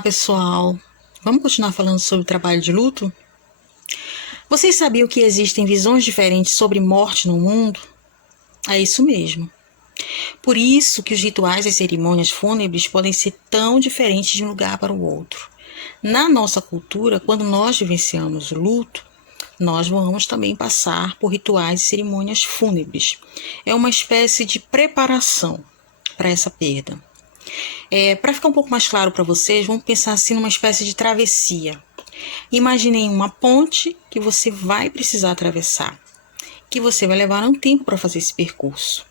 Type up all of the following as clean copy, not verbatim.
Olá, pessoal. Vamos continuar falando sobre o trabalho de luto? Vocês sabiam que existem visões diferentes sobre morte no mundo? É isso mesmo. Por isso que os rituais e cerimônias fúnebres podem ser tão diferentes de um lugar para o outro. Na nossa cultura, quando nós vivenciamos o luto, nós vamos também passar por rituais e cerimônias fúnebres. É uma espécie de preparação para essa perda. Para ficar um pouco mais claro para vocês, vamos pensar assim numa espécie de travessia. Imaginem uma ponte que você vai precisar atravessar, que você vai levar um tempo para fazer esse percurso.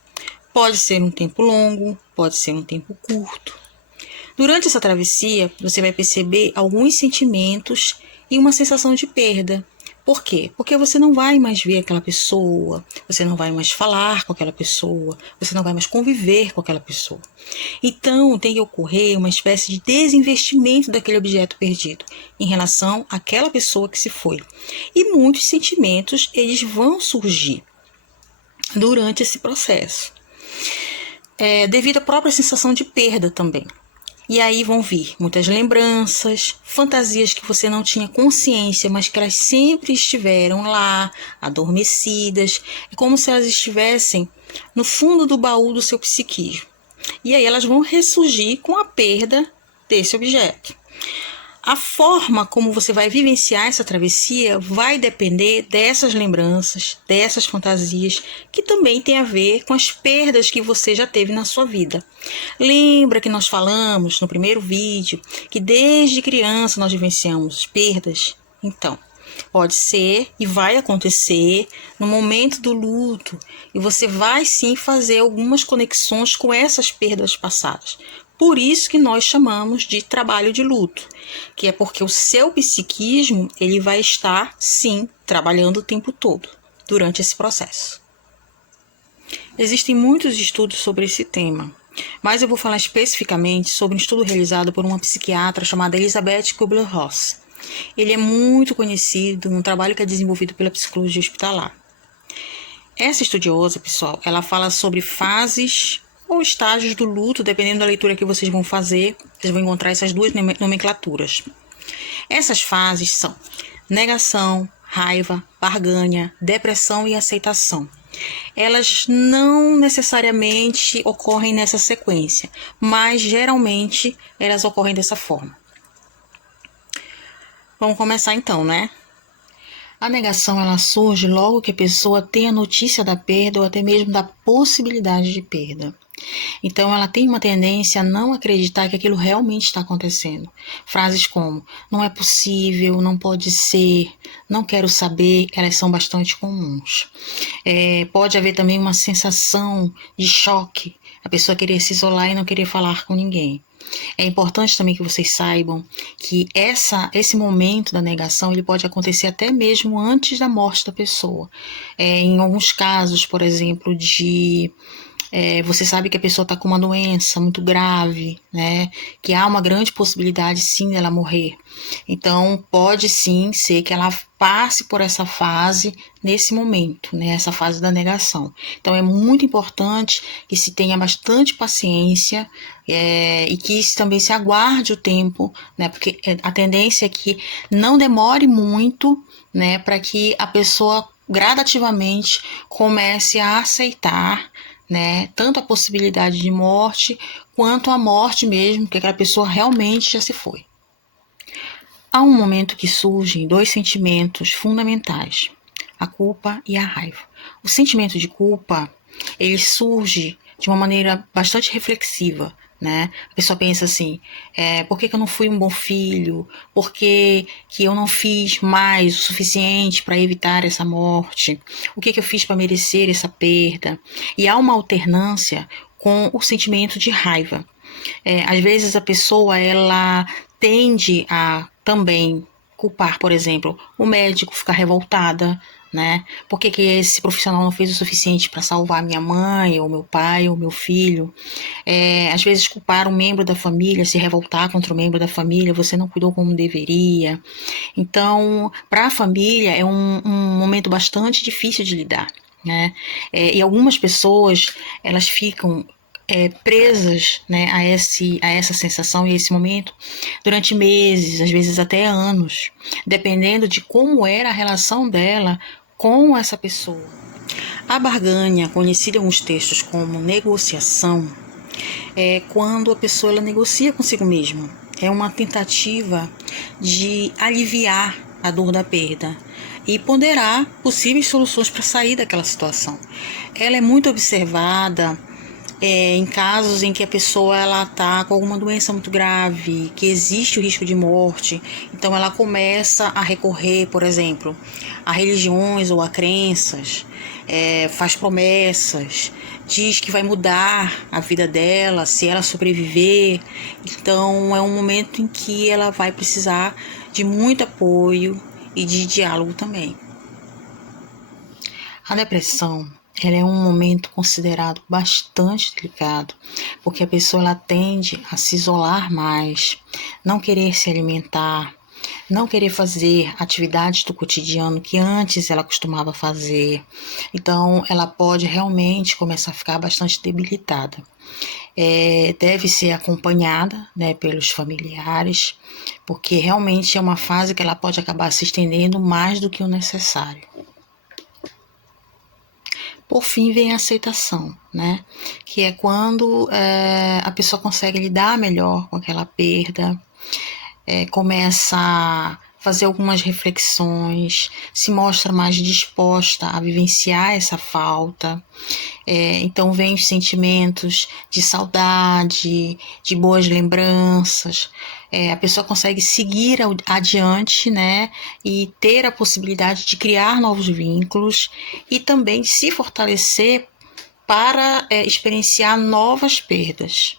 Pode ser um tempo longo, pode ser um tempo curto. Durante essa travessia, você vai perceber alguns sentimentos e uma sensação de perda. Por quê? Porque você não vai mais ver aquela pessoa, você não vai mais falar com aquela pessoa, você não vai mais conviver com aquela pessoa. Então, tem que ocorrer uma espécie de desinvestimento daquele objeto perdido em relação àquela pessoa que se foi. E muitos sentimentos, eles vão surgir durante esse processo, devido à própria sensação de perda também. E aí vão vir muitas lembranças, fantasias que você não tinha consciência, mas que elas sempre estiveram lá, adormecidas. É como se elas estivessem no fundo do baú do seu psiquismo. E aí elas vão ressurgir com a perda desse objeto. A forma como você vai vivenciar essa travessia vai depender dessas lembranças, dessas fantasias, que também tem a ver com as perdas que você já teve na sua vida. Lembra que nós falamos no primeiro vídeo que desde criança nós vivenciamos perdas? Então, pode ser e vai acontecer no momento do luto, e você vai sim fazer algumas conexões com essas perdas passadas. Por isso que nós chamamos de trabalho de luto, que é porque o seu psiquismo ele vai estar, sim, trabalhando o tempo todo, durante esse processo. Existem muitos estudos sobre esse tema, mas eu vou falar especificamente sobre um estudo realizado por uma psiquiatra chamada Elizabeth Kubler-Ross. Ele é muito conhecido num trabalho que é desenvolvido pela psicologia hospitalar. Essa estudiosa, pessoal, ela fala sobre fases ou estágios do luto, dependendo da leitura que vocês vão fazer, vocês vão encontrar essas duas nomenclaturas. Essas fases são negação, raiva, barganha, depressão e aceitação. Elas não necessariamente ocorrem nessa sequência, mas geralmente elas ocorrem dessa forma. Vamos começar então, né? A negação ela surge logo que a pessoa tem a notícia da perda ou até mesmo da possibilidade de perda. Então, ela tem uma tendência a não acreditar que aquilo realmente está acontecendo. Frases como, não é possível, não pode ser, não quero saber, elas são bastante comuns. Pode haver também uma sensação de choque, a pessoa querer se isolar e não querer falar com ninguém. É importante também que vocês saibam que esse momento da negação ele pode acontecer até mesmo antes da morte da pessoa. Em alguns casos, por exemplo, você sabe que a pessoa está com uma doença muito grave, né? Que há uma grande possibilidade, sim, dela morrer. Então, pode sim ser que ela passe por essa fase nesse momento, né? Essa fase da negação. Então, é muito importante que se tenha bastante paciência e que também se aguarde o tempo, né? Porque a tendência é que não demore muito, né? Para que a pessoa gradativamente comece a aceitar, né, tanto a possibilidade de morte quanto a morte mesmo, que aquela pessoa realmente já se foi. Há um momento que surgem dois sentimentos fundamentais, a culpa e a raiva. O sentimento de culpa, ele surge de uma maneira bastante reflexiva, né? A pessoa pensa assim, por que eu não fui um bom filho? Por que eu não fiz mais o suficiente para evitar essa morte? O que eu fiz para merecer essa perda? E há uma alternância com o sentimento de raiva. Às vezes a pessoa ela tende a também culpar, por exemplo, o médico, ficar revoltada, né? Por que esse profissional não fez o suficiente para salvar minha mãe, ou meu pai, ou meu filho? Às vezes culpar um membro da família, se revoltar contra o membro da família, você não cuidou como deveria. Então, para a família é um momento bastante difícil de lidar, né? E algumas pessoas, elas ficam presas, né, a essa sensação e esse momento durante meses, às vezes até anos, dependendo de como era a relação dela com essa pessoa. A barganha, conhecida em alguns textos como negociação, é quando a pessoa ela negocia consigo mesma. É uma tentativa de aliviar a dor da perda e ponderar possíveis soluções para sair daquela situação. Ela é muito observada em casos em que a pessoa ela está com alguma doença muito grave, que existe o risco de morte, então ela começa a recorrer, por exemplo, a religiões ou a crenças, faz promessas, diz que vai mudar a vida dela se ela sobreviver. Então é um momento em que ela vai precisar de muito apoio e de diálogo também. A depressão, ela é um momento considerado bastante delicado, porque a pessoa ela tende a se isolar mais, não querer se alimentar, não querer fazer atividades do cotidiano que antes ela costumava fazer. Então, ela pode realmente começar a ficar bastante debilitada. Deve ser acompanhada, né, pelos familiares, porque realmente é uma fase que ela pode acabar se estendendo mais do que o necessário. Por fim, vem a aceitação, né? Que é quando a pessoa consegue lidar melhor com aquela perda, começa a fazer algumas reflexões, se mostra mais disposta a vivenciar essa falta. Então vem os sentimentos de saudade, de boas lembranças. A pessoa consegue seguir adiante, né, e ter a possibilidade de criar novos vínculos e também de se fortalecer para experienciar novas perdas.